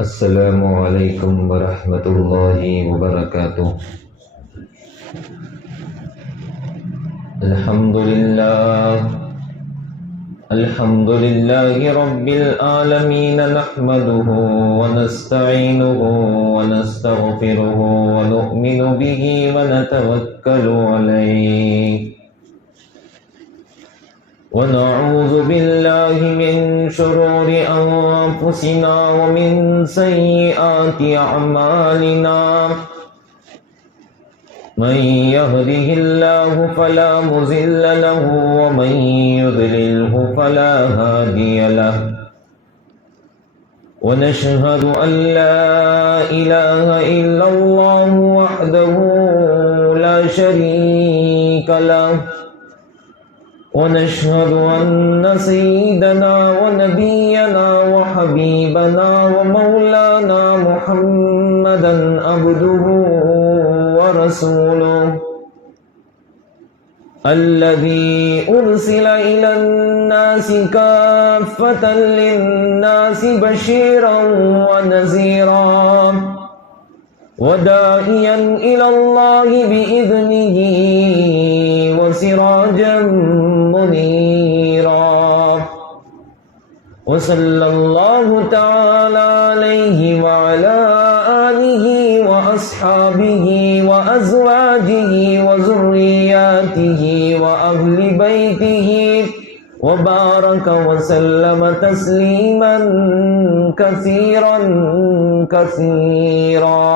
السلام علیکم ورحمۃ اللہ وبرکاتہ۔ الحمد للہ رب العالمین، نحمده ونستعینه ونستغفره ونؤمن به ونتوکل علیہ، ونعوذ باللہ من شرور انفسنا ومن سیئات اعمالنا، من يهده الله فلا مضل له ومن يضلله فلا هادي له، ونشهد أن لا إله إلا الله وحده لا شريك له، ونشهد أن سيدنا ونبينا وحبيبنا ومولانا محمدا عبده ورسوله الذي أرسل إلى الناس كافة للناس بشيرا ونذيرا وداعيا إلى الله بإذنه وسراجا منيرا، وصلى الله تعالى عليه وعلى آله وأصحابه وأزواجه وذرياته وأهل بيته وبارك وسلم تسليما كثيرا كثيرا.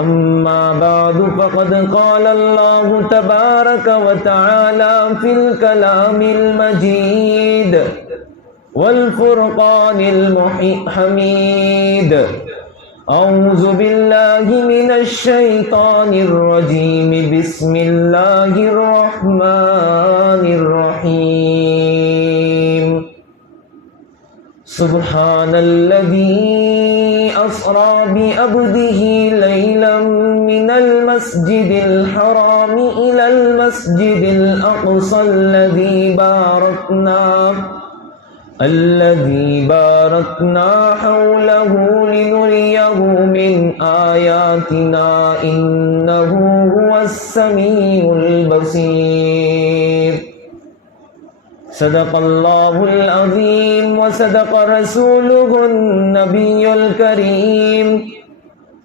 أما بعد، فقد قال الله تبارك وتعالى في الكلام المجيد والفرقان الحميد: أعوذ بالله من الشيطان الرجيم، بسم الله الرحمن الرحيم. سبحان الذي أسرى بعبده ليلا من المسجد الحرام إلى المسجد الأقصى الذي باركنا حوله لنريه من آياتنا إنه هو السميع البصير. صدق الله العظيم وصدق رسوله النبي الكريم،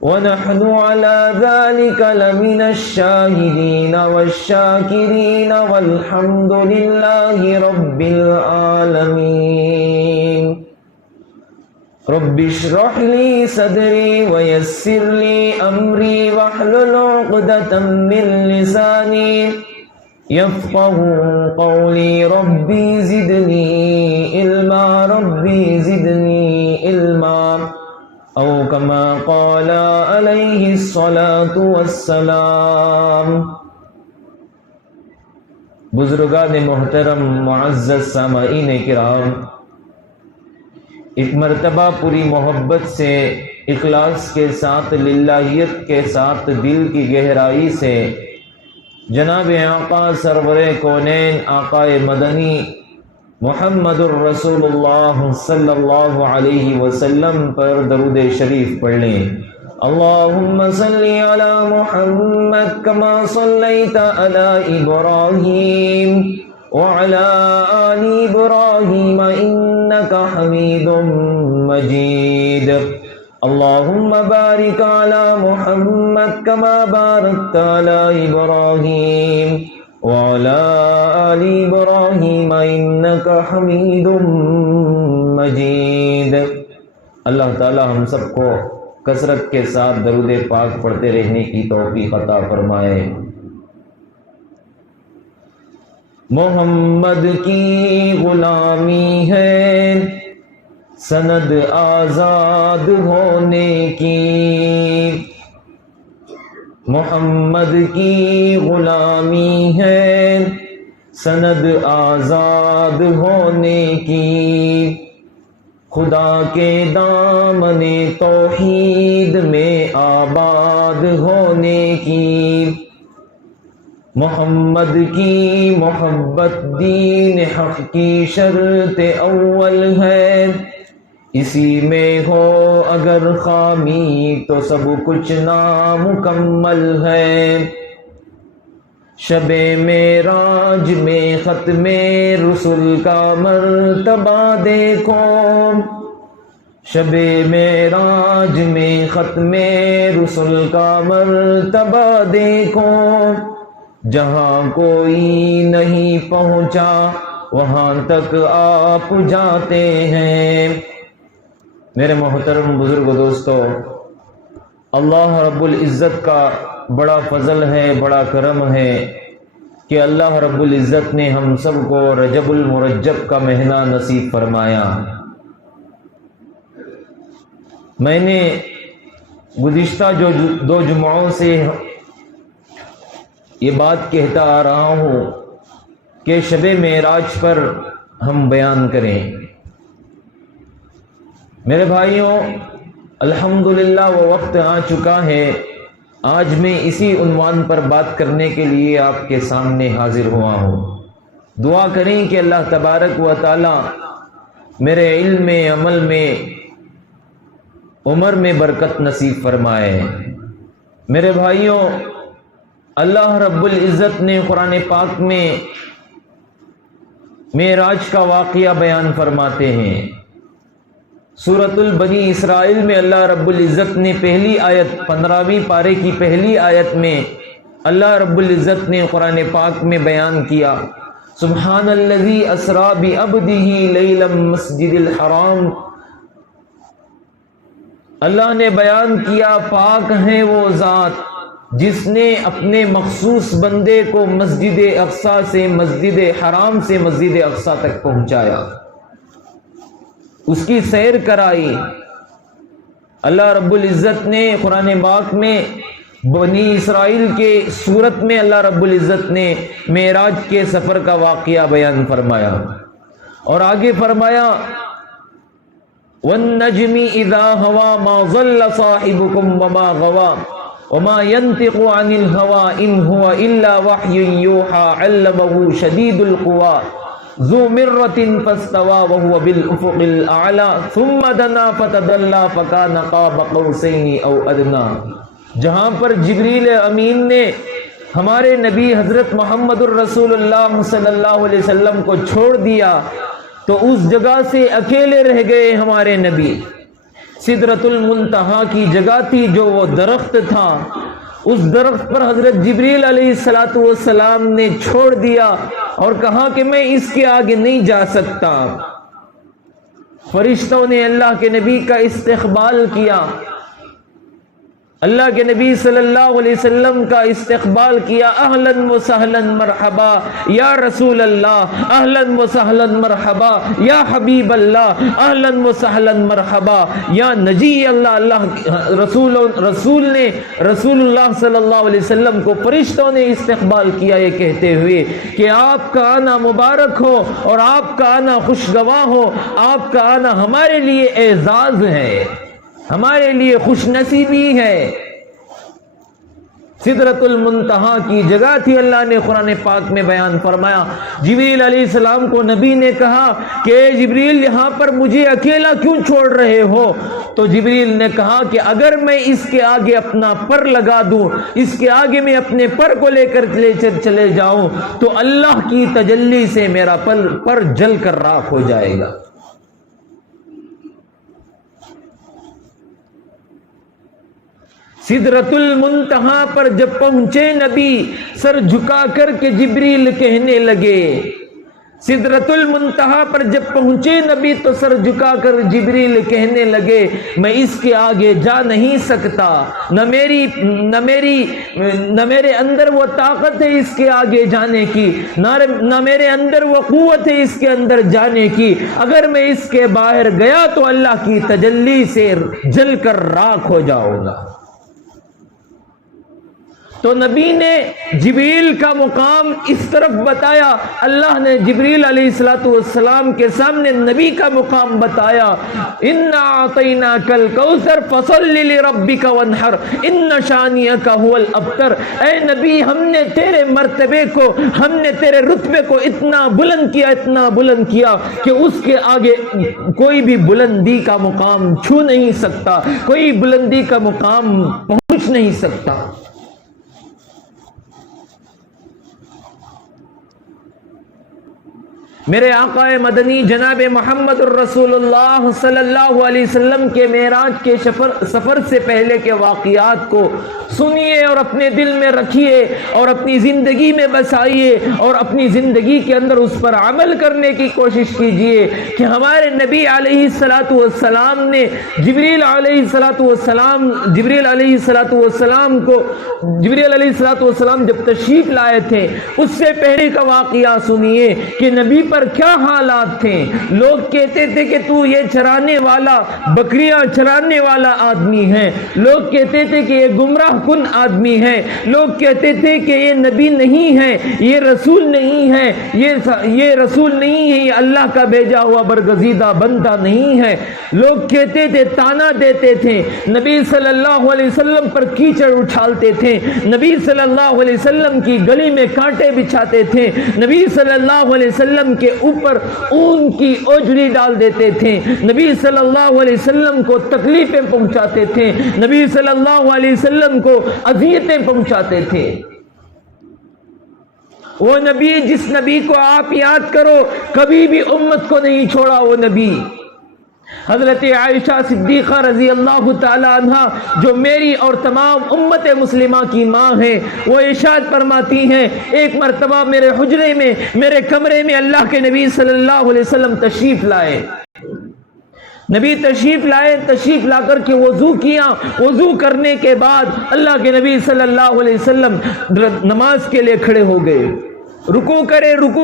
ونحن على ذلك لمن الشاهدين والشاكرين، والحمد لله رب العالمين. رب اشرح لي صدري ويسر لي أمري واحلل عقدة من لساني يفقه قولي. ربي زدني علما، ربي زدني علما، او كما قال عليه الصلاة والسلام. بزرگان محترم، معزز سامعین کرام، ایک مرتبہ پوری محبت سے، اخلاص کے ساتھ، للہیت کے ساتھ، دل کی گہرائی سے جناب آقا سرور کونین، آقا مدنی محمد الرسول اللہ صلی اللہ علیہ وسلم پر درود شریف پڑھ لیں. اللہم صلی علی محمد کما صلیت علی ابراہیم وعلی آل ابراہیم انک حمید مجید. اللہم بارک علی محمد کما بارکت علی ابراہیم وعلی آل ابراہیم انک حمید مجید. اللہ تعالی ہم سب کو کثرت کے ساتھ درود پاک پڑھتے رہنے کی توفیق عطا فرمائے. محمد کی غلامی ہے سند آزاد ہونے کی، محمد کی غلامی ہے سند آزاد ہونے کی، خدا کے دامن توحید میں آباد ہونے کی. محمد کی محبت دین حق کی شرط اول ہے، اسی میں ہو اگر خامی تو سب کچھ نامکمل ہے۔ شب معراج میں ختم رسل کا مرتبہ دیکھو، شب معراج میں ختم رسل کا مرتبہ دیکھو، جہاں کوئی نہیں پہنچا وہاں تک آپ جاتے ہیں۔ میرے محترم بزرگ دوستو، اللہ رب العزت کا بڑا فضل ہے، بڑا کرم ہے کہ اللہ رب العزت نے ہم سب کو رجب المرجب کا مہینہ نصیب فرمایا۔ میں نے گزشتہ جو 2 جمعوں سے یہ بات کہتا آ رہا ہوں کہ شب معراج پر ہم بیان کریں۔ میرے بھائیوں، الحمدللہ وہ وقت آ چکا ہے، آج میں اسی عنوان پر بات کرنے کے لیے آپ کے سامنے حاضر ہوا ہوں۔ دعا کریں کہ اللہ تبارک و تعالی میرے علم میں، عمل میں، عمر میں برکت نصیب فرمائے۔ میرے بھائیوں، اللہ رب العزت نے قرآن پاک میں معراج کا واقعہ بیان فرماتے ہیں۔ سورۃ البنی اسرائیل میں اللہ رب العزت نے پہلی آیت 15ویں پارے کی پہلی آیت میں اللہ رب العزت نے قرآن پاک میں بیان کیا، سبحان الذی اسریٰ بعبدہ لیلا مسجد الحرام۔ اللہ نے بیان کیا، پاک ہے وہ ذات جس نے اپنے مخصوص بندے کو مسجد اقصیٰ سے، مسجد حرام سے مسجد اقصیٰ تک پہنچایا، اس کی سیر کرائی۔ اللہ رب العزت نے قرآن پاک میں بنی اسرائیل کے سورت میں اللہ رب العزت نے معراج کے سفر کا واقعہ بیان فرمایا، اور آگے فرمایا وَالنَّجْمِ إِذَا هَوَى مَا ضَلَّ صَاحِبُكُمْ وَمَا غَوَى وَمَا يَنْطِقُ عَنِ الْهَوَىٰ إِنْ هُوَ إِلَّا وَحْيٌ يُوحَىٰ عَلَّمَهُ شَدِيدُ الْقُوَىٰ ذُو مِرَّةٍ فَاسْتَوَىٰ وَهُوَ بِالْأُفُقِ الْأَعْلَىٰ ثُمَّ دَنَا فَتَدَلَّىٰ فَكَانَ قَابَ قَوْسَيْنِ أَوْ أَدْنَىٰ۔ جہاں پر جبریل امین نے ہمارے نبی حضرت محمد الرسول اللہ صلی اللہ علیہ وسلم کو چھوڑ دیا تو اس جگہ سے اکیلے رہ گئے ہمارے نبی۔ سدرۃ المنتہا کی جگہ تھی، جو وہ درخت تھا، اس درخت پر حضرت جبریل علیہ السلام نے چھوڑ دیا اور کہا کہ میں اس کے آگے نہیں جا سکتا۔ فرشتوں نے اللہ کے نبی کا استقبال کیا، اللہ کے نبی صلی اللہ علیہ وسلم کا استقبال کیا، اہلاً و سہلاً مرحبا یا رسول اللہ، اہلاً و سہلاً مرحبا یا حبیب اللہ، اہلاً و سہلاً مرحبا یا نجی اللہ۔ رسول نے رسول اللہ صلی اللہ علیہ وسلم کو فرشتوں نے استقبال کیا، یہ کہتے ہوئے کہ آپ کا آنا مبارک ہو اور آپ کا آنا خوشگواہ ہو، آپ کا آنا ہمارے لیے اعزاز ہے، ہمارے لیے خوش نصیبی ہے۔ سدرۃ المنتہا کی جگہ تھی، اللہ نے قرآن پاک میں بیان فرمایا۔ جبریل علیہ السلام کو نبی نے کہا کہ جبریل یہاں پر مجھے اکیلا کیوں چھوڑ رہے ہو؟ تو جبریل نے کہا کہ اگر میں اس کے آگے اپنا پر لگا دوں، اس کے آگے میں اپنے پر کو لے کر چلے جاؤں تو اللہ کی تجلی سے میرا پر جل کر راکھ ہو جائے گا۔ سدرۃ المنتہا پر جب پہنچے نبی، سر جھکا کر کے جبریل کہنے لگے، سدرۃ المنتہا پر جب پہنچے نبی تو سر جھکا کر جبریل کہنے لگے میں اس کے آگے جا نہیں سکتا، نہ میرے اندر وہ طاقت ہے اس کے آگے جانے کی، نہ میرے اندر وہ قوت ہے اس کے اندر جانے کی، اگر میں اس کے باہر گیا تو اللہ کی تجلی سے جل کر راکھ ہو جاؤں گا۔ تو نبی نے جبریل کا مقام اس طرف بتایا، اللہ نے جبریل علیہ السلام کے سامنے نبی کا مقام بتایا، اِنَّا أَعْطَيْنَاكَ الْكَوْثَرَ فَصَلِّ لِرَبِّكَ وَانْحَرْ إِنَّ شَانِئَكَ هُوَ الْأَبْتَرُ۔ اے نبی، ہم نے تیرے مرتبے کو، ہم نے تیرے رتبے کو اتنا بلند کیا، اتنا بلند کیا کہ اس کے آگے کوئی بھی بلندی کا مقام چھو نہیں سکتا، کوئی بلندی کا مقام پہنچ نہیں سکتا۔ میرے آقا مدنی جناب محمد الرسول اللہ صلی اللہ علیہ وسلم کے معراج کے سفر سے پہلے کے واقعات کو سنیے اور اپنے دل میں رکھیے اور اپنی زندگی میں بسائیے اور اپنی زندگی کے اندر اس پر عمل کرنے کی کوشش کیجیے کہ ہمارے نبی علیہ السلام نے جبریل علیہ السلام جب تشریف لائے تھے اس سے پہلے کا واقعہ سنیے کہ نبی پر کیا حالات تھے۔ لوگ کہتے تھے کہ تو یہ چرانے والا، بکریاں چرانے والا آدمی ہے، لوگ کہتے تھے کہ یہ گمراہ کن آدمی ہے، لوگ کہتے تھے کہ یہ نبی نہیں ہے، یہ رسول نہیں ہے، یہ رسول نہیں ہے، یہ اللہ کا بھیجا ہوا برگزیدہ بندہ نہیں ہے۔ لوگ کہتے تھے، تانا دیتے تھے، نبی صلی اللہ علیہ وسلم پر کیچڑ اچھالتے تھے، نبی صلی اللہ علیہ وسلم کی گلی میں کانٹے بچھاتے تھے، نبی صلی اللہ علیہ وسلم کے اوپر اون کی اوجڑی ڈال دیتے تھے، نبی صلی اللہ علیہ وسلم کو تکلیفیں پہنچاتے تھے، نبی صلی اللہ علیہ وسلم کو اذیتیں پہنچاتے تھے۔ وہ نبی، جس نبی کو آپ یاد کرو، کبھی بھی امت کو نہیں چھوڑا وہ نبی، حضرت عائشہ صدیقہ رضی اللہ تعالی عنہ جو میری اور تمام امت مسلمہ کی ماں ہیں، وہ ارشاد فرماتی ہیں، ایک مرتبہ میرے حجرے میں، میرے کمرے میں اللہ کے نبی صلی اللہ علیہ وسلم تشریف لائے، نبی تشریف لا کر کے وضو کیا، وضو کرنے کے بعد اللہ کے نبی صلی اللہ علیہ وسلم نماز کے لیے کھڑے ہو گئے، رکوع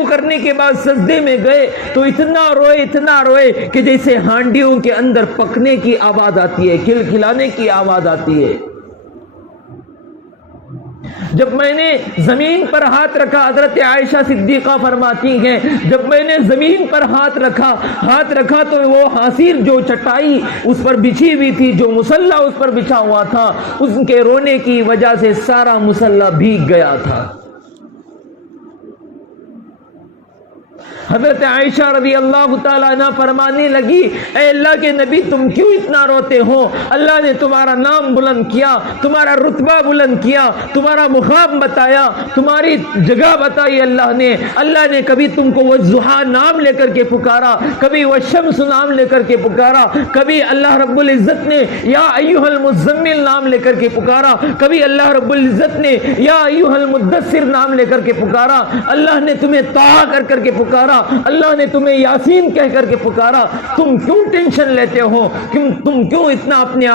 کرنے کے بعد سجدے میں گئے تو اتنا روئے کہ جیسے ہانڈیوں کے اندر پکنے کی آواز آتی ہے، کھلکھلانے کی آواز آتی ہے۔ جب میں نے زمین پر ہاتھ رکھا، حضرت عائشہ صدیقہ فرماتی ہیں، جب میں نے زمین پر ہاتھ رکھا تو وہ حاصل جو چٹائی اس پر بچھی ہوئی تھی، جو مصلی اس پر بچھا ہوا تھا، اس کے رونے کی وجہ سے سارا مصلی بھیگ گیا تھا۔ حضرت عائشہ رضی اللہ تعالیٰ عنہ فرمانے لگی، اے اللہ کے نبی، تم کیوں اتنا روتے ہو؟ اللہ نے تمہارا نام بلند کیا، تمہارا رتبہ بلند کیا، تمہارا مقام بتایا، تمہاری جگہ بتائی اللہ نے کبھی تم کو والضحیٰ نام لے کر کے پکارا، کبھی والشمس نام لے کر کے پکارا، کبھی اللہ رب العزت نے یا ایھا المزمل نام لے کر کے پکارا، کبھی اللہ رب العزت نے یا ایھا المدثر نام لے کر کے پکارا، اللہ نے تمہیں طٰہٰ کر کے پکارا، اللہ نے تمہیں یاسین کہہ کر کے پکارا۔ تم کیوں ٹینشن لیتے ہو؟ تم کیوں اتنا اپنے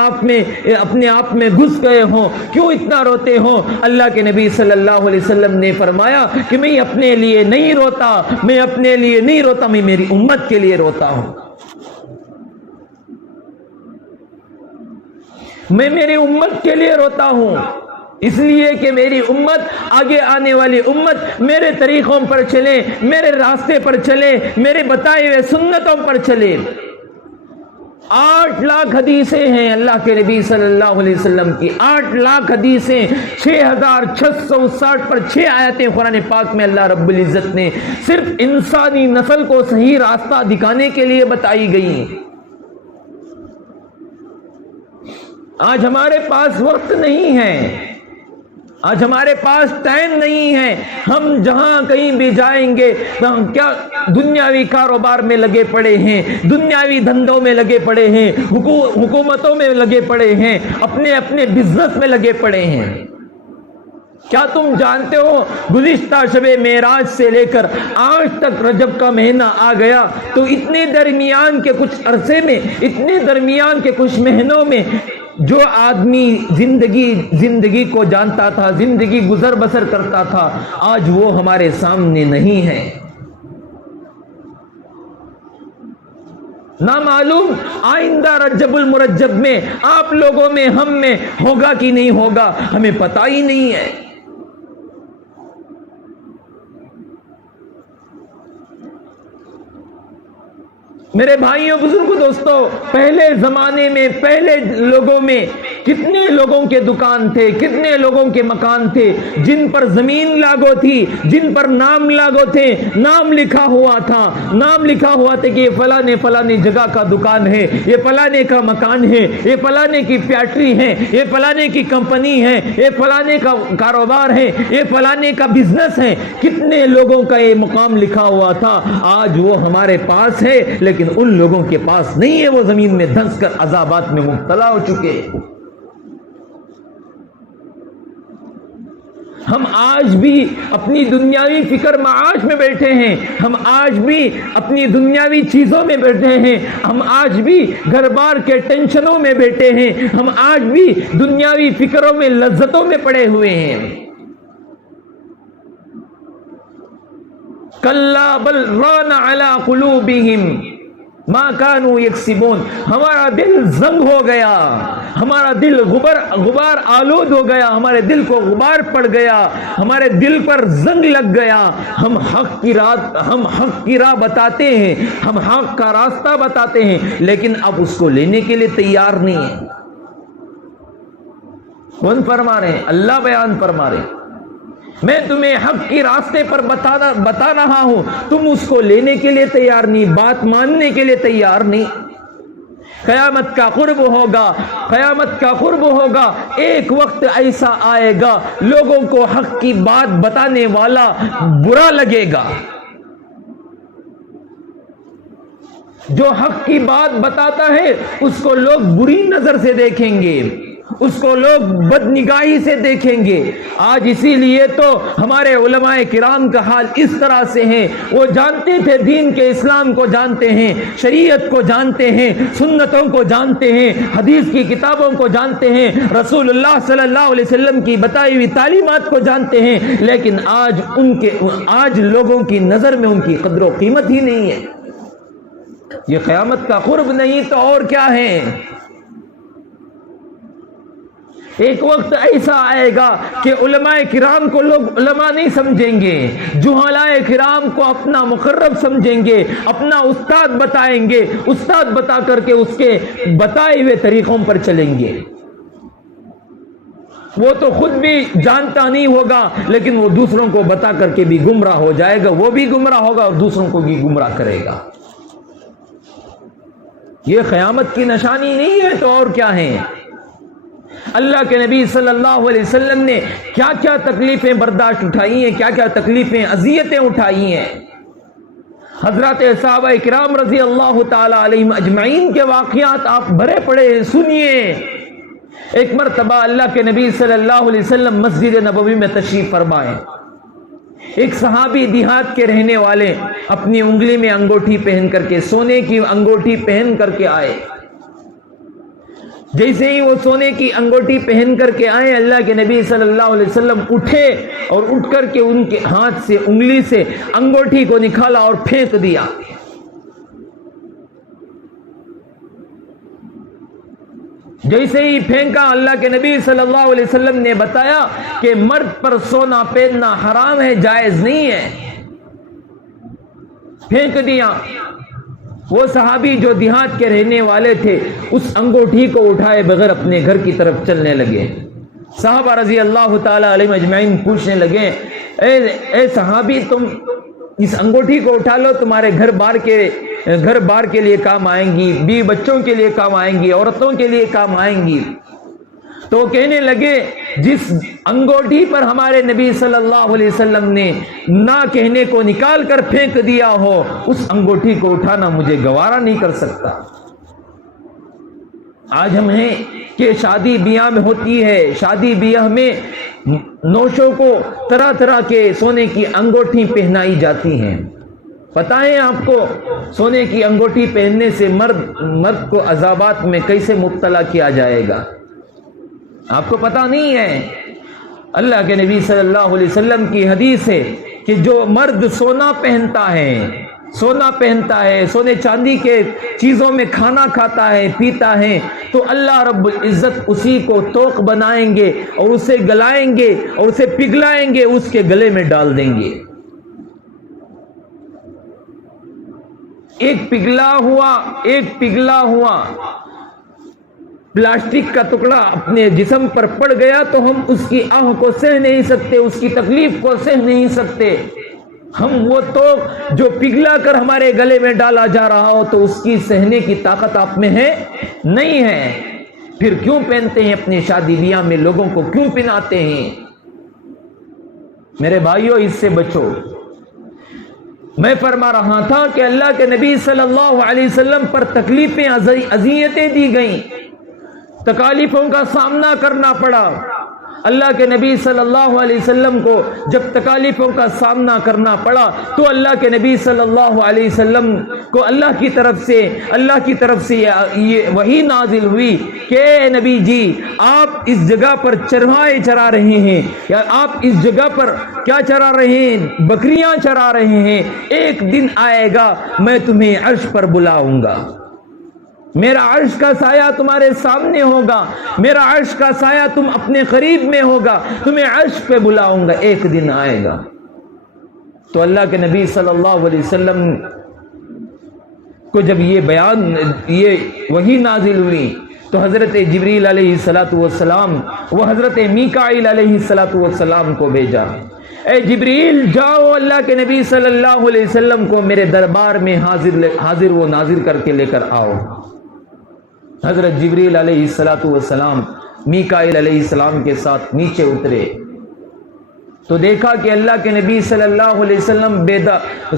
آپ میں گھس گئے ہو؟ کیوں اتنا روتے ہو؟ اللہ کے نبی صلی اللہ علیہ وسلم نے فرمایا کہ میں اپنے لیے نہیں روتا، میں میری امت کے لیے روتا ہوں، میں میری امت کے لیے روتا ہوں، اس لیے کہ میری امت، آگے آنے والی امت میرے طریقوں پر چلے، میرے راستے پر چلے، میرے بتائے ہوئے سنتوں پر چلے۔ 8 لاکھ حدیثیں ہیں اللہ کے نبی صلی اللہ علیہ وسلم کی، 8 لاکھ حدیثیں، 6660 پر 6 آیتیں قرآن پاک میں اللہ رب العزت نے صرف انسانی نسل کو صحیح راستہ دکھانے کے لیے بتائی گئی۔ آج ہمارے پاس وقت نہیں ہے، آج ہمارے پاس ٹائم نہیں ہے، ہم جہاں کہیں بھی جائیں گے ہم کیا دنیاوی کاروبار میں لگے پڑے ہیں، دنیاوی دھندوں میں لگے پڑے ہیں، حکومتوں میں لگے پڑے ہیں، اپنے بزنس میں لگے پڑے ہیں۔ کیا تم جانتے ہو گزشتہ شب معراج سے لے کر آج تک رجب کا مہینہ آ گیا تو اتنے درمیان کے کچھ عرصے میں، اتنے درمیان کے کچھ مہینوں میں جو آدمی زندگی کو جانتا تھا، زندگی گزر بسر کرتا تھا، آج وہ ہمارے سامنے نہیں ہے۔ نہ معلوم آئندہ رجب المرجب میں آپ لوگوں میں، ہم میں ہوگا کہ نہیں ہوگا، ہمیں پتہ ہی نہیں ہے۔ میرے بھائیوں بزرگوں دوستوں، پہلے زمانے میں پہلے لوگوں میں کتنے لوگوں کے دکان تھے، کتنے لوگوں کے مکان تھے جن پر زمین لاگو تھی، جن پر نام لاگو تھے، نام لکھا ہوا تھا، نام لکھا ہوا تھا کہ یہ فلانے جگہ کا دکان ہے، یہ فلانے کا مکان ہے، یہ فلانے کی فیکٹری ہے، یہ فلانے کی کمپنی ہے، یہ فلانے کا کاروبار ہے، یہ فلانے کا بزنس ہے۔ کتنے لوگوں کا یہ مقام لکھا ہوا تھا، آج وہ ہمارے پاس ہے لیکن ان لوگوں کے پاس نہیں ہے، وہ زمین میں دھنس کر عذابات میں مبتلا ہو چکے۔ ہم آج بھی اپنی دنیاوی فکر معاش میں بیٹھے ہیں، ہم آج بھی اپنی دنیاوی چیزوں میں بیٹھے ہیں، ہم آج بھی گھر بار کے ٹینشنوں میں بیٹھے ہیں، ہم آج بھی دنیاوی فکروں میں لذتوں میں پڑے ہوئے ہیں۔ کلا بل ران علی قلوبہم ما کانوا یکسبون، ہمارا دل زنگ ہو گیا، ہمارا دل غبار آلود ہو گیا، ہمارے دل کو غبار پڑ گیا، ہمارے دل پر زنگ لگ گیا۔ ہم حق کی راہ بتاتے ہیں، ہم حق کا راستہ بتاتے ہیں، لیکن اب اس کو لینے کے لیے تیار نہیں ہے۔ کون فرما رہے ہیں؟ اللہ بیان فرما رہے ہیں، میں تمہیں حق کی راستے پر بتا رہا ہوں، تم اس کو لینے کے لیے تیار نہیں، بات ماننے کے لیے تیار نہیں۔ قیامت کا قرب ہوگا، قیامت کا قرب ہوگا، ایک وقت ایسا آئے گا لوگوں کو حق کی بات بتانے والا برا لگے گا۔ جو حق کی بات بتاتا ہے اس کو لوگ بری نظر سے دیکھیں گے، اس کو لوگ بد نگاہی سے دیکھیں گے۔ آج اسی لیے تو ہمارے علماء کرام کا حال اس طرح سے ہے، وہ جانتے تھے دین کے، اسلام کو جانتے ہیں، شریعت کو جانتے ہیں، سنتوں کو جانتے ہیں، حدیث کی کتابوں کو جانتے ہیں، رسول اللہ صلی اللہ علیہ وسلم کی بتائی ہوئی تعلیمات کو جانتے ہیں، لیکن آج لوگوں کی نظر میں ان کی قدر و قیمت ہی نہیں ہے۔ یہ قیامت کا قرب نہیں تو اور کیا ہے؟ ایک وقت ایسا آئے گا کہ علماء کرام کو لوگ علماء نہیں سمجھیں گے، جہلاء کرام کو اپنا مقرب سمجھیں گے، اپنا استاد بتائیں گے، استاد بتا کر کے اس کے بتائے ہوئے طریقوں پر چلیں گے۔ وہ تو خود بھی جانتا نہیں ہوگا لیکن وہ دوسروں کو بتا کر کے بھی گمراہ ہو جائے گا، وہ بھی گمراہ ہوگا اور دوسروں کو بھی گمراہ کرے گا۔ یہ قیامت کی نشانی نہیں ہے تو اور کیا ہے؟ اللہ کے نبی صلی اللہ علیہ وسلم نے کیا کیا تکلیفیں برداشت اٹھائی ہیں، کیا کیا تکلیفیں اذیتیں اٹھائی ہیں۔ حضرات صحابہ کرام رضی اللہ تعالی علیہم اجمعین کے واقعات آپ بھرے پڑے ہیں، سنیے۔ ایک مرتبہ اللہ کے نبی صلی اللہ علیہ وسلم مسجد نبوی میں تشریف فرمائے، ایک صحابی دیہات کے رہنے والے اپنی انگلی میں انگوٹھی پہن کر کے، سونے کی انگوٹھی پہن کر کے آئے۔ جیسے ہی وہ سونے کی انگوٹھی پہن کر کے آئے، اللہ کے نبی صلی اللہ علیہ وسلم اٹھے اور اٹھ کر کے ان کے ہاتھ سے، انگلی سے انگوٹھی کو نکالا اور پھینک دیا۔ جیسے ہی پھینکا، اللہ کے نبی صلی اللہ علیہ وسلم نے بتایا کہ مرد پر سونا پہننا حرام ہے، جائز نہیں ہے۔ پھینک دیا۔ وہ صحابی جو دیہات کے رہنے والے تھے اس انگوٹھی کو اٹھائے بغیر اپنے گھر کی طرف چلنے لگے۔ صحابہ رضی اللہ تعالی علیہ اجمعین پوچھنے لگے، اے صحابی، تم اس انگوٹھی کو اٹھا لو، تمہارے گھر بار کے لیے کام آئیں گی، بیوی بچوں کے لیے کام آئیں گی، عورتوں کے لیے کام آئیں گی۔ تو کہنے لگے، جس انگوٹھی پر ہمارے نبی صلی اللہ علیہ وسلم نے نہ کہنے کو نکال کر پھینک دیا ہو، اس انگوٹھی کو اٹھانا مجھے گوارا نہیں کر سکتا۔ آج ہم ہیں کہ شادی بیاہ میں ہوتی ہے، شادی بیاہ میں نوشوں کو طرح طرح کے سونے کی انگوٹھی پہنائی جاتی ہیں۔ پتہ ہے آپ کو سونے کی انگوٹھی پہننے سے مرد کو عذابات میں کیسے مبتلا کیا جائے گا؟ آپ کو پتہ نہیں ہے؟ اللہ کے نبی صلی اللہ علیہ وسلم کی حدیث ہے کہ جو مرد سونا پہنتا ہے، سونے چاندی کے چیزوں میں کھانا کھاتا ہے، پیتا ہے، تو اللہ رب العزت اسی کو توق بنائیں گے اور اسے گلائیں گے اور اسے پگھلائیں گے، اس کے گلے میں ڈال دیں گے۔ ایک پگھلا ہوا پلاسٹک کا ٹکڑا اپنے جسم پر پڑ گیا تو ہم اس کی آہ کو سہ نہیں سکتے، اس کی تکلیف کو سہ نہیں سکتے. ہم وہ تو جو پگھلا کر ہمارے گلے میں ڈالا جا رہا ہو تو اس کی سہنے کی طاقت آپ میں ہے نہیں ہے. پھر کیوں پہنتے ہیں اپنی شادی بیاہ میں، لوگوں کو کیوں پہناتے ہیں؟ میرے بھائیوں اس سے بچو. میں فرما رہا تھا کہ اللہ کے نبی صلی اللہ علیہ وسلم پر تکلیفیں اذیتیں دی گئیں، تکالیفوں کا سامنا کرنا پڑا. اللہ کے نبی صلی اللہ علیہ وسلم کو جب تکالیفوں کا سامنا کرنا پڑا تو اللہ کے نبی صلی اللہ علیہ وسلم کو اللہ کی طرف سے یہ وحی نازل ہوئی کہ اے نبی جی آپ اس جگہ پر چرواہے چرا رہے ہیں، یا آپ اس جگہ پر کیا چرا رہے ہیں؟ بکریاں چرا رہے ہیں. ایک دن آئے گا میں تمہیں عرش پر بلاؤں گا، میرا عرش کا سایہ تمہارے سامنے ہوگا، میرا عرش کا سایہ تم اپنے قریب میں ہوگا، تمہیں عرش پہ بلاؤں گا، ایک دن آئے گا. تو اللہ کے نبی صلی اللہ علیہ وسلم کو جب یہ وحی نازل ہوئی تو حضرت جبریل علیہ السلام و حضرت میکائیل علیہ السلام کو بھیجا. اے جبریل جاؤ اللہ کے نبی صلی اللہ علیہ وسلم کو میرے دربار میں حاضر و ناظر کر کے لے کر آؤ. حضرت جبریل علیہ السلام میکائیل علیہ السلام کے ساتھ نیچے اترے تو دیکھا کہ اللہ کے نبی صلی اللہ علیہ وسلم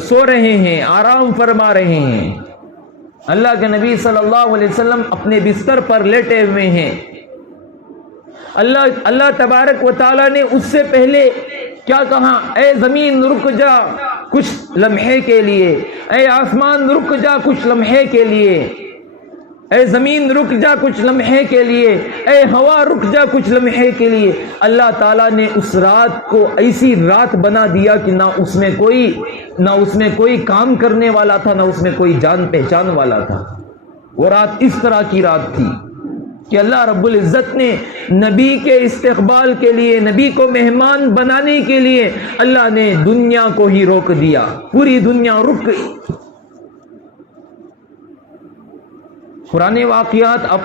سو رہے ہیں، آرام فرما رہے ہیں. اللہ کے نبی صلی اللہ علیہ وسلم اپنے بستر پر لیٹے ہوئے ہیں. اللہ تبارک و تعالی نے اس سے پہلے کیا کہا؟ اے زمین رک جا کچھ لمحے کے لیے، اے آسمان رک جا کچھ لمحے کے لیے، اے زمین رک جا کچھ لمحے کے لیے، اے ہوا رک جا کچھ لمحے کے لیے. اللہ تعالیٰ نے اس رات کو ایسی رات بنا دیا کہ نہ اس میں کوئی کام کرنے والا تھا، نہ اس میں کوئی جان پہچان والا تھا. وہ رات اس طرح کی رات تھی کہ اللہ رب العزت نے نبی کے استقبال کے لیے، نبی کو مہمان بنانے کے لیے اللہ نے دنیا کو ہی روک دیا، پوری دنیا رک گئی. پرانے واقعات اب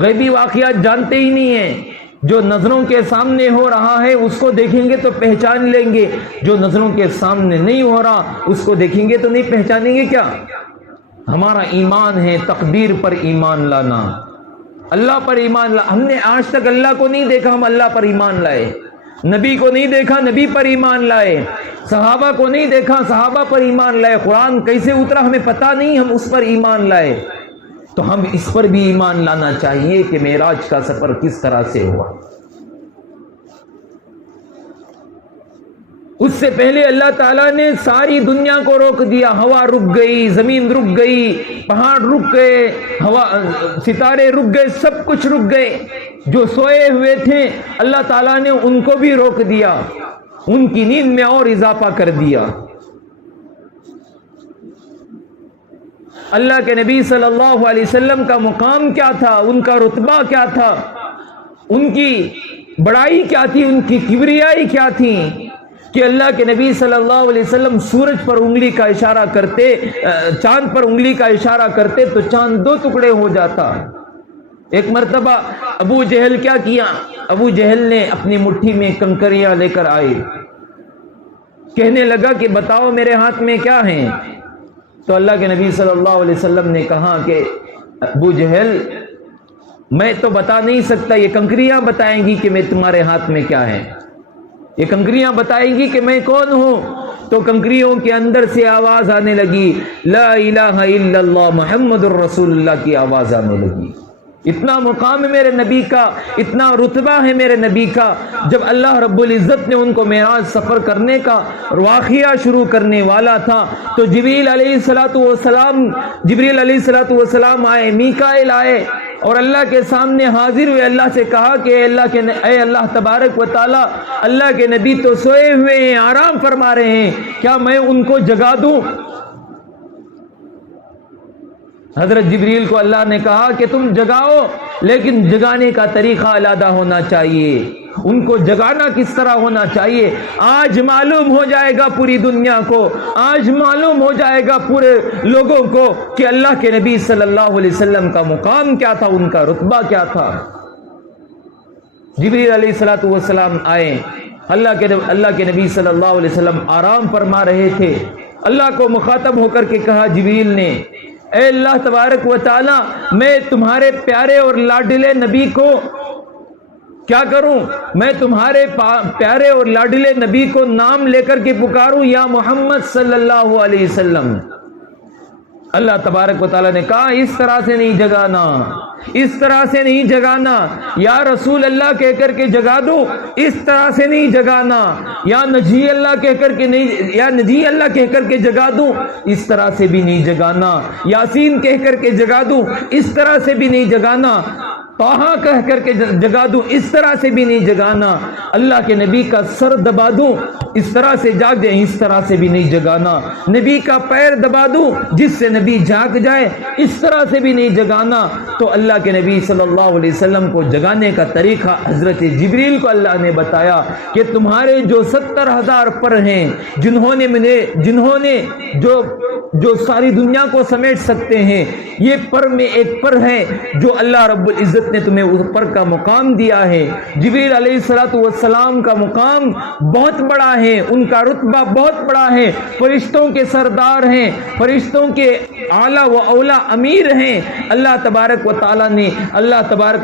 غیبی واقعات جانتے ہی نہیں ہیں. جو نظروں کے سامنے ہو رہا ہے اس کو دیکھیں گے تو پہچان لیں گے، جو نظروں کے سامنے نہیں ہو رہا اس کو دیکھیں گے تو نہیں پہچانیں گے. کیا ہمارا ایمان ہے تقدیر پر ایمان لانا، اللہ پر ایمان لا. ہم نے آج تک اللہ کو نہیں دیکھا، ہم اللہ پر ایمان لائے. نبی کو نہیں دیکھا، نبی پر ایمان لائے. صحابہ کو نہیں دیکھا، صحابہ پر ایمان لائے. قرآن کیسے اترا ہمیں پتہ نہیں، ہم اس پر ایمان لائے. تو ہم اس پر بھی ایمان لانا چاہیے کہ معراج کا سفر کس طرح سے ہوا. اس سے پہلے اللہ تعالیٰ نے ساری دنیا کو روک دیا. ہوا رک گئی، زمین رک گئی، پہاڑ رک گئے، ستارے رک گئے، سب کچھ رک گئے. جو سوئے ہوئے تھے اللہ تعالیٰ نے ان کو بھی روک دیا، ان کی نیند میں اور اضافہ کر دیا. اللہ کے نبی صلی اللہ علیہ وسلم کا مقام کیا تھا، ان کا رتبہ کیا تھا، ان کی بڑائی کیا تھی، ان کی کبریائی کیا تھی کہ اللہ کے نبی صلی اللہ علیہ وسلم سورج پر انگلی کا اشارہ کرتے، چاند پر انگلی کا اشارہ کرتے تو چاند 2 ٹکڑے ہو جاتا. ایک مرتبہ ابو جہل کیا کیا؟ ابو جہل نے اپنی مٹھی میں کنکریاں لے کر آئے، کہنے لگا کہ بتاؤ میرے ہاتھ میں کیا ہیں. تو اللہ کے نبی صلی اللہ علیہ وسلم نے کہا کہ ابو جہل میں تو بتا نہیں سکتا، یہ کنکریاں بتائیں گی کہ میں تمہارے ہاتھ میں کیا ہے، یہ کنکریاں بتائیں گی کہ میں کون ہوں. تو کنکریوں کے اندر سے آواز آنے لگی، لا الہ الا اللہ محمد الرسول اللہ کی آواز آنے لگی. اتنا مقام ہے میرے نبی کا، اتنا رتبہ ہے میرے نبی کا. جب اللہ رب العزت نے ان کو معراج سفر کرنے کا واقعہ شروع کرنے والا تھا تو جبریل علیہ السلام آئے، میکائیل آئے اور اللہ کے سامنے حاضر ہوئے. اللہ سے کہا کہ اے اللہ تبارک و تعالی، اللہ کے نبی تو سوئے ہوئے ہیں، آرام فرما رہے ہیں، کیا میں ان کو جگا دوں؟ حضرت جبریل کو اللہ نے کہا کہ تم جگاؤ، لیکن جگانے کا طریقہ علیحدہ ہونا چاہیے. ان کو جگانا کس طرح ہونا چاہیے، آج معلوم ہو جائے گا پوری دنیا کو، آج معلوم ہو جائے گا پورے لوگوں کو کہ اللہ کے نبی صلی اللہ علیہ وسلم کا مقام کیا تھا، ان کا رتبہ کیا تھا۔ جبریل علیہ السلام آئے، اللہ کے نبی صلی اللہ علیہ وسلم آرام فرما رہے تھے، اللہ کو مخاطب ہو کر کے کہا جبریل نے، اے اللہ تبارک و تعالی، میں تمہارے پیارے اور لاڈلے نبی کو کیا کروں، میں تمہارے پیارے اور لاڈلے نبی کو نام لے کر کے پکاروں یا محمد صلی اللہ علیہ وسلم۔ اللہ تبارک و تعالیٰ نے کہا اس طرح سے نہیں جگانا، اس طرح سے نہیں جگانا، یا رسول اللہ کہہ کر کے جگا دوں اس طرح سے نہیں جگانا، یا نجی اللہ کہہ کر کے نہیں، یا نجی اللہ کہہ کر کے جگا دوں اس طرح سے بھی نہیں جگانا، یاسین کہہ کر کے جگا دوں اس طرح سے بھی نہیں جگانا، طٰہٰ کہہ کر کے جگا دوں اس طرح سے بھی نہیں جگانا، اللہ کے نبی کا سر دبا دوں اس طرح سے جاگ جائیں اس طرح سے بھی نہیں جگانا، نبی کا پیر دبا دوں جس سے نبی جاگ جائے اس طرح سے بھی نہیں جگانا۔ تو اللہ کے نبی صلی اللہ علیہ وسلم کو جگانے کا طریقہ حضرت جبریل کو اللہ نے بتایا کہ تمہارے جو 70,000 پر ہیں، جنہوں نے جو ساری دنیا کو سمیٹ سکتے ہیں، یہ پر میں ایک پر ہے جو اللہ رب العزت نے تمہیں اس پر کا مقام دیا ہے۔ جبریل علیہ السلام کا مقام بہت بڑا ہے، ان کا رتبہ بہت بڑا ہے، فرشتوں کے سردار ہیں، فرشتوں کے اعلیٰ و اولا امیر ہیں۔ اللہ تبارک و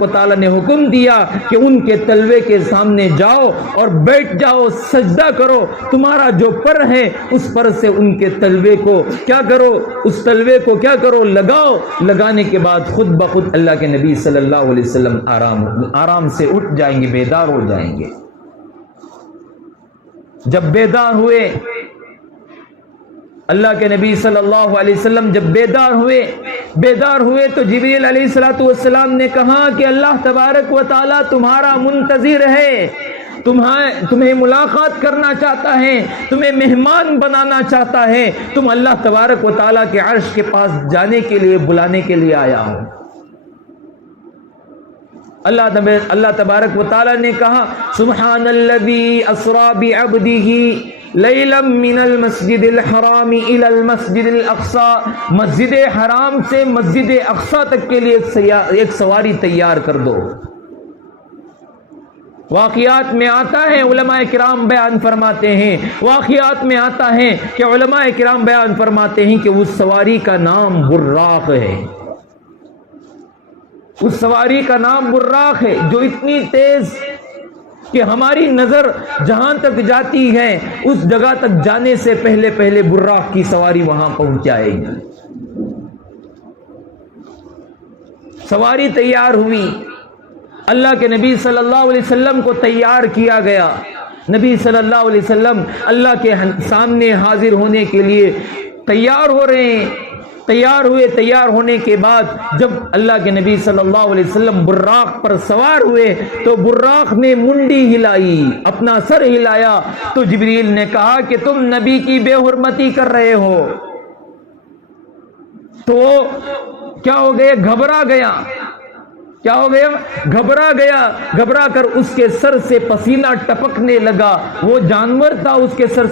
تعالیٰ نے حکم دیا کہ ان کے تلوے کے سامنے جاؤ اور بیٹھ جاؤ، سجدہ کرو، تمہارا جو پر ہے اس پر سے ان کے تلوے کو کیا کرو، اس تلوے کو کیا کرو، لگاؤ۔ لگانے کے بعد خود بخود اللہ کے نبی صلی اللہ علیہ وسلم آرام سے اٹھ جائیں گے، بیدار ہو جائیں گے۔ جب بیدار ہوئے اللہ کے نبی صلی اللہ علیہ وسلم جب بیدار ہوئے تو جبریل علیہ السلام نے کہا کہ اللہ تبارک و تعالیٰ تمہارا منتظر ہے، تمہیں ملاقات کرنا چاہتا ہے، تمہیں مہمان بنانا چاہتا ہے، تم اللہ تبارک و تعالیٰ کے عرش کے پاس جانے کے لیے بلانے کے لیے آیا ہو۔ اللہ تبارک و تعالیٰ نے کہا سبحان الذی اسری بعبدہ لیلا من المسجد الحرام الى المسجد الاقصی، مسجد حرام سے مسجد اقصی تک کے لیے ایک سواری تیار کر دو۔ واقعات میں آتا ہے، علماء کرام بیان فرماتے ہیں، واقعات میں آتا ہے کہ علماء کرام بیان فرماتے ہیں کہ اس سواری کا نام براق ہے، اس سواری کا نام براق ہے جو اتنی تیز کہ ہماری نظر جہاں تک جاتی ہے اس جگہ تک جانے سے پہلے براق کی سواری وہاں پہنچ جائے گی۔ سواری تیار ہوئی، اللہ کے نبی صلی اللہ علیہ وسلم کو تیار کیا گیا، نبی صلی اللہ علیہ وسلم اللہ کے سامنے حاضر ہونے کے لیے تیار ہو رہے ہیں۔ تیار ہونے کے بعد جب اللہ کے نبی صلی اللہ علیہ وسلم براق پر سوار ہوئے تو براق نے منڈی ہلائی، اپنا سر ہلایا، تو جبریل نے کہا کہ تم نبی کی بے حرمتی کر رہے ہو۔ تو کیا ہو گیا؟ گھبرا کر اس کے سر سے پسینہ ٹپکنے لگا، وہ جانور تھا، اس کے سر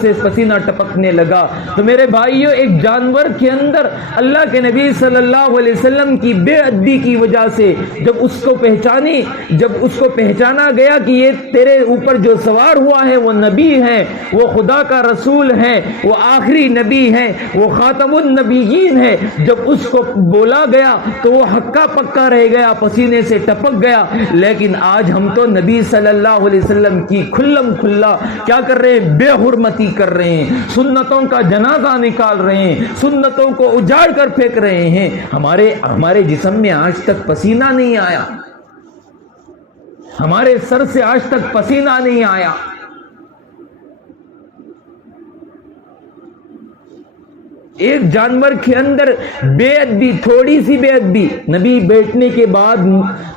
سے پسینہ ٹپکنے لگا۔ تو میرے بھائیو، ایک جانور کے اندر اللہ کے نبی صلی اللہ علیہ وسلم کی بے ادبی کی وجہ سے جب اس کو پہچانا گیا کہ یہ تیرے اوپر جو سوار ہوا ہے وہ نبی ہے، وہ خدا کا رسول ہے، وہ آخری نبی ہے، وہ خاتم النبیین ہے، جب اس کو بولا گیا تو وہ ہکا پکا رہ گیا، پسینے سے ٹپک گیا۔ لیکن آج ہم تو نبی صلی اللہ علیہ وسلم کی کھلم کھلا کیا کر رہے ہیں؟ بے حرمتی کر رہے ہیں، سنتوں کا جنازہ نکال رہے ہیں، سنتوں کو اجاڑ کر پھینک رہے ہیں۔ ہمارے جسم میں آج تک پسینہ نہیں آیا، ہمارے سر سے آج تک پسینہ نہیں آیا۔ ایک جانور کے اندر بے ادبی، تھوڑی سی بے ادبی، نبی بیٹھنے کے بعد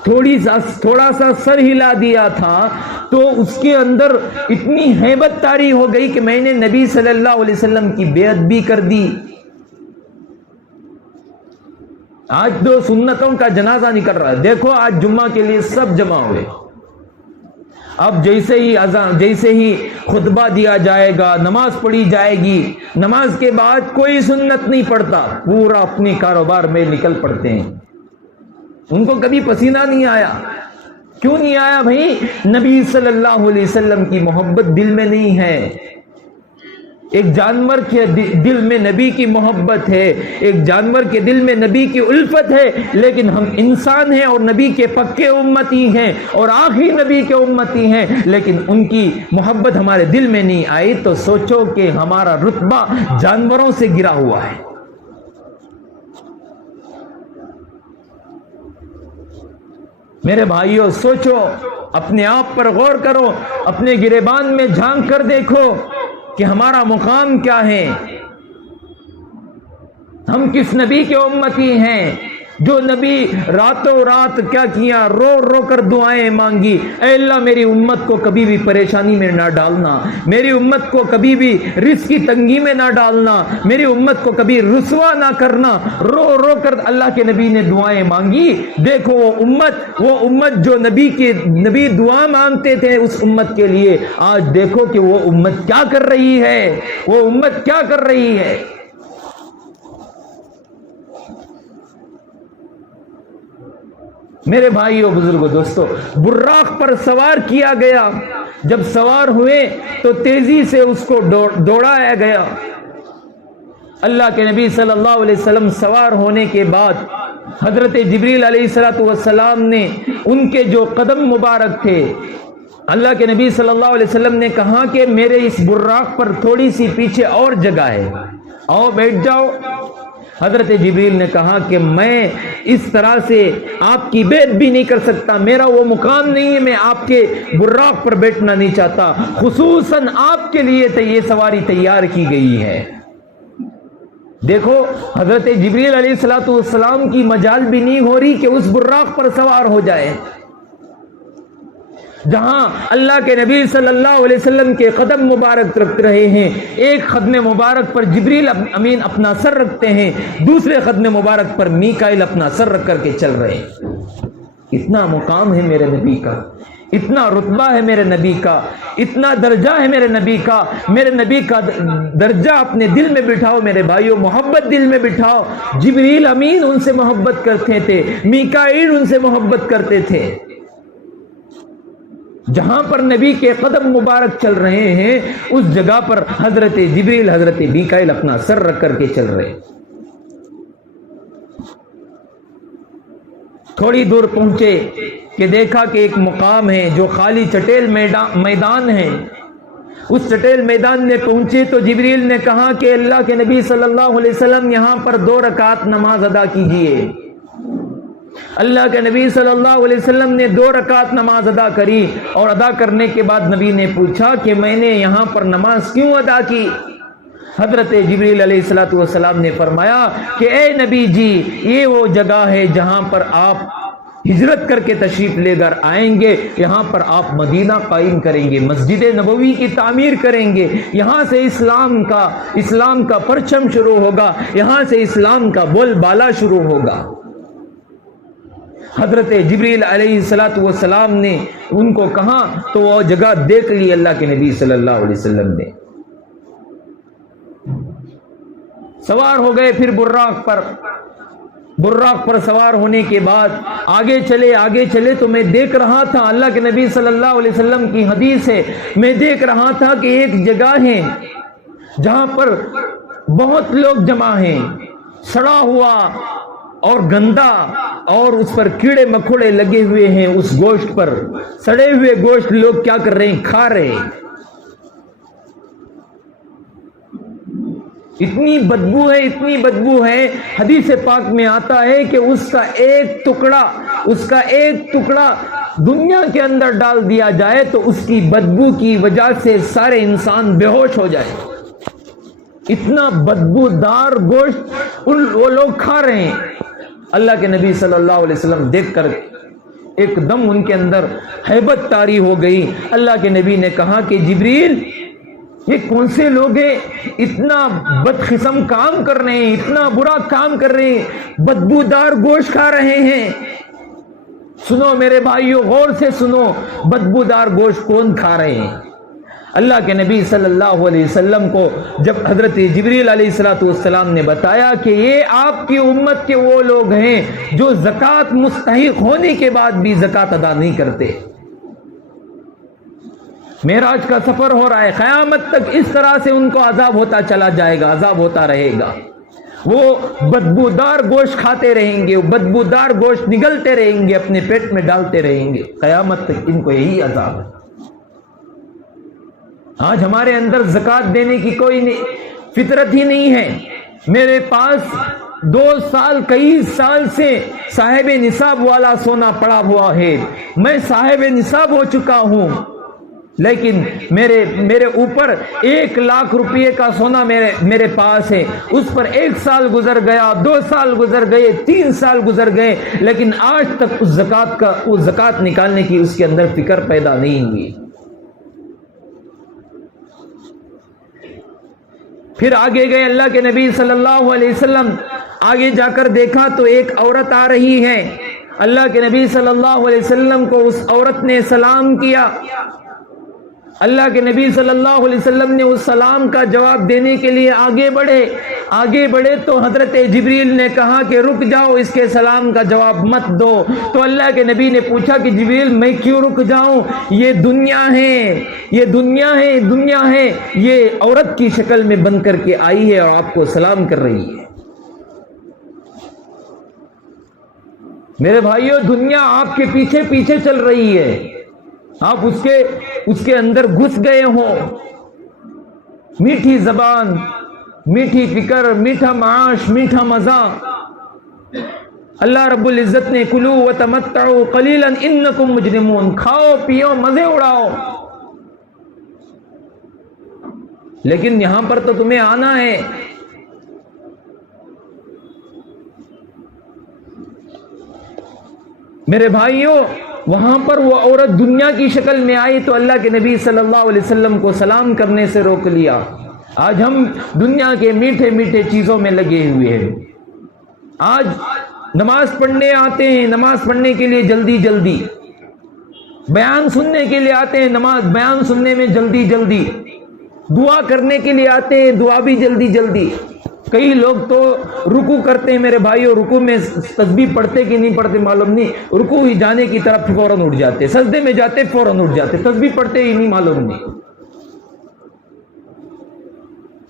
تھوڑا سا سر ہلا دیا تھا تو اس کے اندر اتنی ہیبت طاری ہو گئی کہ میں نے نبی صلی اللہ علیہ وسلم کی بے ادبی کر دی۔ آج دو سنتوں کا جنازہ نکل رہا ہے، دیکھو آج جمعہ کے لیے سب جمع ہوئے، اب جیسے ہی خطبہ دیا جائے گا، نماز پڑھی جائے گی، نماز کے بعد کوئی سنت نہیں پڑتا، پورا اپنے کاروبار میں نکل پڑتے ہیں۔ ان کو کبھی پسینہ نہیں آیا۔ کیوں نہیں آیا بھائی؟ نبی صلی اللہ علیہ وسلم کی محبت دل میں نہیں ہے۔ ایک جانور کے دل میں نبی کی محبت ہے، ایک جانور کے دل میں نبی کی الفت ہے، لیکن ہم انسان ہیں اور نبی کے پکے امتی ہیں اور آخری نبی کے امتی ہیں، لیکن ان کی محبت ہمارے دل میں نہیں آئی، تو سوچو کہ ہمارا رتبہ جانوروں سے گرا ہوا ہے۔ میرے بھائیوں، سوچو، اپنے آپ پر غور کرو، اپنے گریبان میں جھانک کر دیکھو کہ ہمارا مقام کیا ہے، ہم کس نبی کے امتی ہیں؟ جو نبی راتوں رات کیا کیا، رو رو کر دعائیں مانگی، اے اللہ میری امت کو کبھی بھی پریشانی میں نہ ڈالنا، میری امت کو کبھی بھی رزق کی تنگی میں نہ ڈالنا، میری امت کو کبھی رسوا نہ کرنا، رو رو کر اللہ کے نبی نے دعائیں مانگی۔ دیکھو وہ امت جو نبی دعا مانگتے تھے اس امت کے لیے، آج دیکھو کہ وہ امت کیا کر رہی ہے، وہ امت کیا کر رہی ہے۔ میرے بھائیوں، بزرگوں، دوستو، براق پر سوار کیا گیا، جب سوار ہوئے تو تیزی سے اس کو دوڑایا گیا۔ اللہ کے نبی صلی اللہ علیہ وسلم سوار ہونے کے بعد حضرت جبریل علیہ السلام نے ان کے جو قدم مبارک تھے، اللہ کے نبی صلی اللہ علیہ وسلم نے کہا کہ میرے اس براق پر تھوڑی سی پیچھے اور جگہ ہے، آؤ بیٹھ جاؤ۔ حضرت جبریل نے کہا کہ میں اس طرح سے آپ کی بیعت بھی نہیں کر سکتا، میرا وہ مقام نہیں ہے، میں آپ کے براق پر بیٹھنا نہیں چاہتا، خصوصاً آپ کے لیے یہ سواری تیار کی گئی ہے۔ دیکھو حضرت جبریل علیہ السلام کی مجال بھی نہیں ہو رہی کہ اس براق پر سوار ہو جائے، جہاں اللہ کے نبی صلی اللہ علیہ وسلم کے قدم مبارک رکھ رہے ہیں، ایک قدم مبارک پر جبریل امین اپنا سر رکھتے ہیں، دوسرے قدم مبارک پر میکائیل اپنا سر رکھ کر کے چل رہے ہیں۔ اتنا مقام ہے میرے نبی کا، اتنا رتبہ ہے میرے نبی کا، اتنا درجہ ہے میرے نبی کا۔ میرے نبی کا درجہ اپنے دل میں بٹھاؤ میرے بھائیوں، محبت دل میں بٹھاؤ۔ جبریل امین ان سے محبت کرتے تھے، میکائیل ان سے محبت کرتے تھے۔ جہاں پر نبی کے قدم مبارک چل رہے ہیں اس جگہ پر حضرت جبریل، حضرت میکائیل اپنا سر رکھ کر کے چل رہے۔ تھوڑی دور پہنچے کہ دیکھا کہ ایک مقام ہے جو خالی چٹیل میدان ہے۔ اس چٹیل میدان میں پہنچے تو جبریل نے کہا کہ اللہ کے نبی صلی اللہ علیہ وسلم یہاں پر 2 رکعت نماز ادا کیجئے۔ اللہ کے نبی صلی اللہ علیہ وسلم نے 2 رکعت نماز ادا کری، اور ادا کرنے کے بعد نبی نے پوچھا کہ میں نے یہاں پر نماز کیوں ادا کی؟ حضرت جبریل علیہ السلام نے فرمایا کہ اے نبی جی، یہ وہ جگہ ہے جہاں پر آپ ہجرت کر کے تشریف لے کر آئیں گے، یہاں پر آپ مدینہ قائم کریں گے، مسجد نبوی کی تعمیر کریں گے، یہاں سے اسلام کا پرچم شروع ہوگا، یہاں سے اسلام کا بول بالا شروع ہوگا۔ حضرت جبریل علیہ السلام نے ان کو کہا تو وہ جگہ دیکھ لی اللہ کے نبی صلی اللہ علیہ وسلم نے۔ سوار ہو گئے پھر براق پر سوار ہونے کے بعد آگے چلے تو میں دیکھ رہا تھا، اللہ کے نبی صلی اللہ علیہ وسلم کی حدیث ہے، میں دیکھ رہا تھا کہ ایک جگہ ہے جہاں پر بہت لوگ جمع ہیں، سڑا ہوا اور گندا، اور اس پر کیڑے مکوڑے لگے ہوئے ہیں، اس گوشت پر سڑے ہوئے گوشت لوگ کیا کر رہے ہیں؟ کھا رہے ہیں۔ اتنی بدبو ہے، حدیث پاک میں آتا ہے کہ اس کا ایک ٹکڑا دنیا کے اندر ڈال دیا جائے تو اس کی بدبو کی وجہ سے سارے انسان بے ہوش ہو جائے۔ اتنا بدبودار گوشت وہ لوگ کھا رہے ہیں۔ اللہ کے نبی صلی اللہ علیہ وسلم دیکھ کر ایک دم ان کے اندر ہیبت طاری ہو گئی۔ اللہ کے نبی نے کہا کہ جبریل، یہ کون سے لوگ ہیں اتنا بدقسم کام کر رہے ہیں، اتنا برا کام کر رہے ہیں، بدبودار گوشت کھا رہے ہیں؟ سنو میرے بھائیوں، غور سے سنو، بدبودار گوشت کون کھا رہے ہیں؟ اللہ کے نبی صلی اللہ علیہ وسلم کو جب حضرت جبریل علیہ السلام نے بتایا کہ یہ آپ کی امت کے وہ لوگ ہیں جو زکوٰۃ مستحق ہونے کے بعد بھی زکوٰۃ ادا نہیں کرتے، معراج کا سفر ہو رہا ہے، قیامت تک اس طرح سے ان کو عذاب ہوتا چلا جائے گا، عذاب ہوتا رہے گا، وہ بدبودار گوشت کھاتے رہیں گے، بدبودار گوشت نگلتے رہیں گے، اپنے پیٹ میں ڈالتے رہیں گے، قیامت تک ان کو یہی عذاب ہے۔ آج ہمارے اندر زکوٰۃ دینے کی کوئی فطرت ہی نہیں ہے۔ میرے پاس 2 سال کئی سال سے صاحب نصاب والا سونا پڑا ہوا ہے، میں صاحب نصاب ہو چکا ہوں، لیکن میرے اوپر 1 لاکھ روپے کا سونا میرے پاس ہے، اس پر 1 سال گزر گیا، 2 سال گزر گئے، 3 سال گزر گئے، لیکن آج تک اس زکوٰۃ نکالنے کی اس کے اندر فکر پیدا نہیں ہوئی۔ پھر آگے گئے اللہ کے نبی صلی اللہ علیہ وسلم، آگے جا کر دیکھا تو ایک عورت آ رہی ہے، اللہ کے نبی صلی اللہ علیہ وسلم کو اس عورت نے سلام کیا، اللہ کے نبی صلی اللہ علیہ وسلم نے اس سلام کا جواب دینے کے لیے آگے بڑھے تو حضرت جبریل نے کہا کہ رک جاؤ، اس کے سلام کا جواب مت دو۔ تو اللہ کے نبی نے پوچھا کہ جبریل میں کیوں رک جاؤں؟ یہ دنیا ہے، یہ عورت کی شکل میں بن کر کے آئی ہے اور آپ کو سلام کر رہی ہے۔ میرے بھائیو، دنیا آپ کے پیچھے پیچھے چل رہی ہے، آپ اس کے اندر گھس گئے ہوں۔ میٹھی زبان، میٹھی فکر، میٹھا معاش، میٹھا مزہ۔ اللہ رب العزت نے کلوا وتمتعوا قلیلا انکم مجرمون، کھاؤ پیو مزے اڑاؤ، لیکن یہاں پر تو تمہیں آنا ہے۔ میرے بھائیوں، وہاں پر وہ عورت دنیا کی شکل میں آئی تو اللہ کے نبی صلی اللہ علیہ وسلم کو سلام کرنے سے روک لیا۔ آج ہم دنیا کے میٹھے میٹھے چیزوں میں لگے ہوئے ہیں۔ آج نماز پڑھنے آتے ہیں، نماز پڑھنے کے لیے جلدی، بیان سننے کے لیے آتے ہیں، بیان سننے میں جلدی، دعا کرنے کے لیے آتے ہیں، دعا بھی جلدی۔ کئی لوگ تو رکوع کرتے ہیں میرے بھائیوں، رکوع میں تسبیح پڑھتے کہ نہیں پڑھتے معلوم نہیں، رکوع ہی جانے کی طرف فوراً اٹھ جاتے، سجدے میں جاتے فوراً اٹھ جاتے، تسبیح پڑھتے ہی نہیں معلوم نہیں۔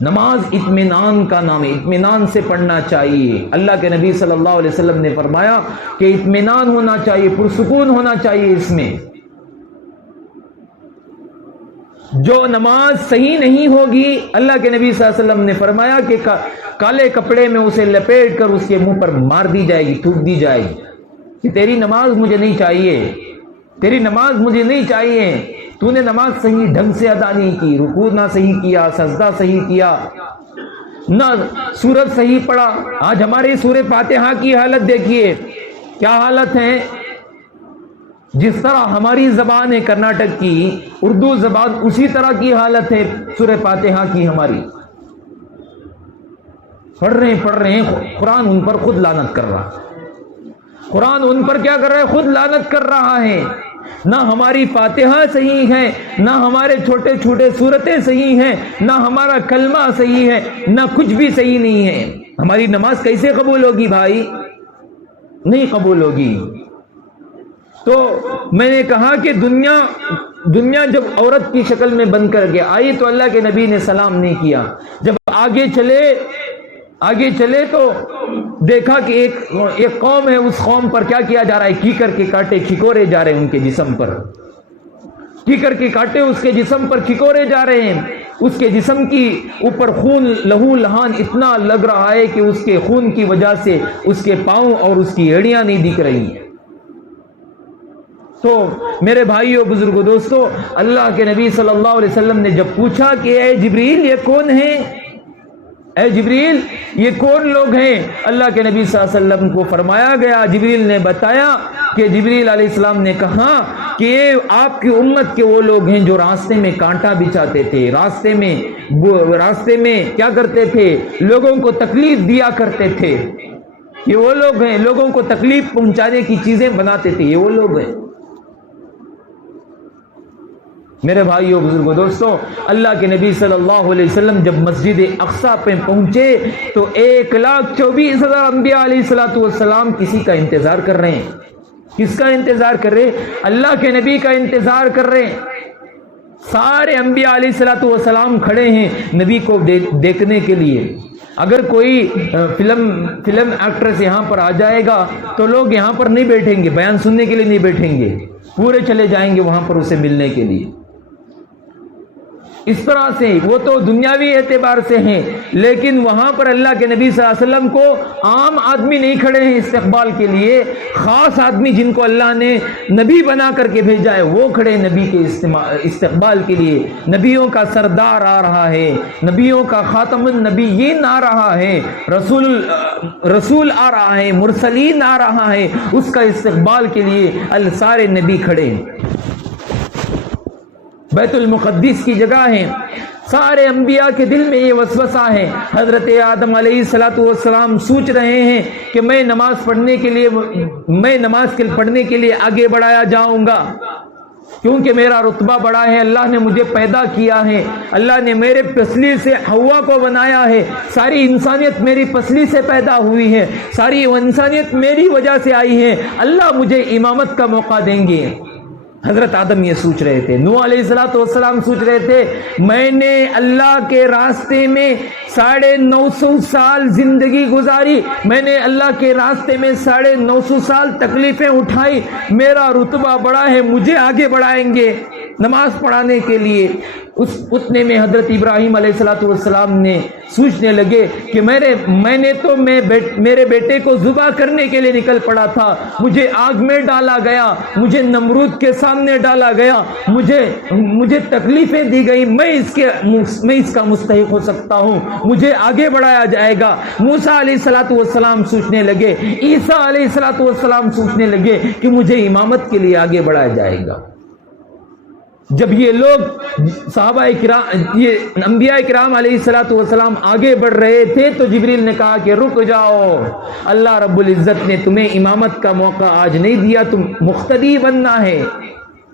نماز اطمینان کا نام ہے، اطمینان سے پڑھنا چاہیے۔ اللہ کے نبی صلی اللہ علیہ وسلم نے فرمایا کہ اطمینان ہونا چاہیے، پرسکون ہونا چاہیے اس میں۔ جو نماز صحیح نہیں ہوگی، اللہ کے نبی صلی اللہ علیہ وسلم نے فرمایا کہ کالے کپڑے میں اسے لپیٹ کر اس کے منہ پر مار دی جائے گی، تھوک دی جائے گی کہ تیری نماز مجھے نہیں چاہیے، تیری نماز مجھے نہیں چاہیے، تو نے نماز صحیح ڈھنگ سے ادا نہیں کی، رکوع نہ صحیح کیا، سجدہ صحیح کیا، نہ سورت صحیح پڑھا۔ آج ہماری سورہ فاتحہ کی حالت دیکھیے، کیا حالت ہے؟ جس طرح ہماری زبان ہے کرناٹک کی اردو زبان، اسی طرح کی حالت ہے سورہ فاتحہ کی ہماری۔ پڑھ رہے ہیں، قرآن ان پر خود لعنت کر رہا ہے، قرآن ان پر کیا کر رہا ہے؟ خود لعنت کر رہا ہے۔ نہ ہماری فاتحہ صحیح ہے، نہ ہمارے چھوٹے چھوٹے سورتیں صحیح ہیں، نہ ہمارا کلمہ صحیح ہے، نہ کچھ بھی صحیح نہیں ہے۔ ہماری نماز کیسے قبول ہوگی بھائی؟ نہیں قبول ہوگی۔ تو میں نے کہا کہ دنیا جب عورت کی شکل میں بن کر کے آئی تو اللہ کے نبی نے سلام نہیں کیا۔ جب آگے چلے تو دیکھا کہ ایک قوم ہے، اس قوم پر کیا کیا جا رہا ہے؟ کیکر کے کانٹے کھکورے جا رہے ہیں ان کے جسم پر، کیکر کے کانٹے اس کے جسم پر کھکورے جا رہے ہیں، اس کے جسم کی اوپر خون لہو لہان اتنا لگ رہا ہے کہ اس کے خون کی وجہ سے اس کے پاؤں اور اس کی ایڑیاں نہیں دکھ رہی ہیں۔ تو میرے بھائیوں، بزرگوں، دوستوں، اللہ کے نبی صلی اللہ علیہ وسلم نے جب پوچھا کہ اے جبریل یہ کون ہیں، اے جبریل یہ کون لوگ ہیں، اللہ کے نبی صلی اللہ علیہ وسلم کو فرمایا گیا، جبریل نے بتایا کہ جبریل علیہ السلام نے کہا کہ یہ آپ کی امت کے وہ لوگ ہیں جو راستے میں کانٹا بچھاتے تھے، راستے میں کیا کرتے تھے؟ لوگوں کو تکلیف دیا کرتے تھے۔ یہ وہ لوگ ہیں لوگوں کو تکلیف پہنچانے کی چیزیں بناتے تھے، یہ وہ لوگ ہیں۔ میرے بھائیوں بزرگوں دوستوں، اللہ کے نبی صلی اللہ علیہ وسلم جب مسجد اقصیٰ پہ پہنچے تو 1,24,000 انبیاء علیہ الصلوۃ والسلام کسی کا انتظار کر رہے ہیں۔ کس کا انتظار کر رہے ہیں؟ اللہ کے نبی کا انتظار کر رہے ہیں۔ سارے انبیاء علیہ الصلوۃ والسلام کھڑے ہیں نبی کو دیکھنے کے لیے۔ اگر کوئی فلم ایکٹریس یہاں پر آ جائے گا تو لوگ یہاں پر نہیں بیٹھیں گے، بیان سننے کے لیے نہیں بیٹھیں گے، پورے چلے جائیں گے وہاں پر اسے ملنے کے لیے۔ اس طرح سے وہ تو دنیاوی اعتبار سے ہیں، لیکن وہاں پر اللہ کے نبی صلی اللہ علیہ وسلم کو عام آدمی نہیں کھڑے ہیں استقبال کے لیے، خاص آدمی جن کو اللہ نے نبی بنا کر کے بھیجا ہے وہ کھڑے نبی کے استقبال کے لیے۔ نبیوں کا سردار آ رہا ہے، نبیوں کا خاتم النبیین آ رہا ہے، رسول آ رہا ہے، مرسلین آ رہا ہے، اس کا استقبال کے لیے سارے نبی کھڑے ہیں۔ بیت المقدس کی جگہ ہے، سارے انبیاء کے دل میں یہ وسوسہ ہے۔ حضرت آدم علیہ الصلوۃ والسلام سوچ رہے ہیں کہ میں نماز پڑھنے کے لیے آگے بڑھایا جاؤں گا، کیونکہ میرا رتبہ بڑا ہے، اللہ نے مجھے پیدا کیا ہے، اللہ نے میرے پسلی سے حوا کو بنایا ہے، ساری انسانیت میری پسلی سے پیدا ہوئی ہے، ساری انسانیت میری وجہ سے آئی ہے، اللہ مجھے امامت کا موقع دیں گے۔ حضرت آدم یہ سوچ رہے تھے، نوح علیہ السلام سوچ رہے تھے میں نے اللہ کے راستے میں 950 سال زندگی گزاری، میں نے اللہ کے راستے میں 950 سال تکلیفیں اٹھائی، میرا رتبہ بڑا ہے، مجھے آگے بڑھائیں گے نماز پڑھانے کے لیے۔ اتنے میں حضرت ابراہیم علیہ السلام نے سوچنے لگے کہ میرے بیٹے کو ذبح کرنے کے لیے نکل پڑا تھا، مجھے آگ میں ڈالا گیا، مجھے نمرود کے سامنے ڈالا گیا، مجھے تکلیفیں دی گئی، میں اس کا مستحق ہو سکتا ہوں، مجھے آگے بڑھایا جائے گا۔ موسیٰ علیہ السلام سوچنے لگے، عیسیٰ علیہ السلام سوچنے لگے کہ مجھے امامت کے لیے آگے بڑھایا جائے گا۔ جب یہ لوگ صحابہ کرام، یہ انبیاء کرام علیہ السلام آگے بڑھ رہے تھے تو جبریل نے کہا کہ رک جاؤ، اللہ رب العزت نے تمہیں امامت کا موقع آج نہیں دیا، تم مقتدی بننا ہے،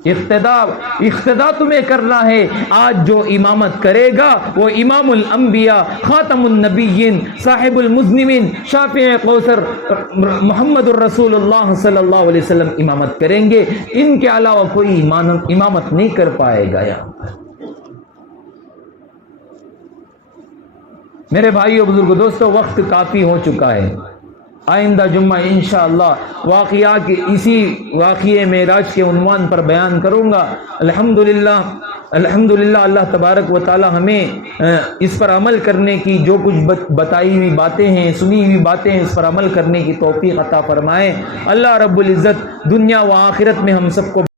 اقتداء تمہیں کرنا ہے۔ آج جو امامت کرے گا وہ امام الانبیاء، خاتم النبیین، صاحب المذنبین، شافع کوثر محمد الرسول اللہ صلی اللہ علیہ وسلم امامت کریں گے، ان کے علاوہ کوئی امامت نہیں کر پائے گا۔ میرے بھائیو بزرگو دوستو، وقت کافی ہو چکا ہے، آئندہ جمعہ انشاءاللہ اسی واقعے معراج کے عنوان پر بیان کروں گا۔ الحمدللہ اللہ تبارک و تعالی ہمیں اس پر عمل کرنے کی، جو کچھ بتائی ہوئی باتیں ہیں، سنی ہوئی باتیں ہیں، اس پر عمل کرنے کی توفیق عطا فرمائے۔ اللہ رب العزت دنیا و آخرت میں ہم سب کو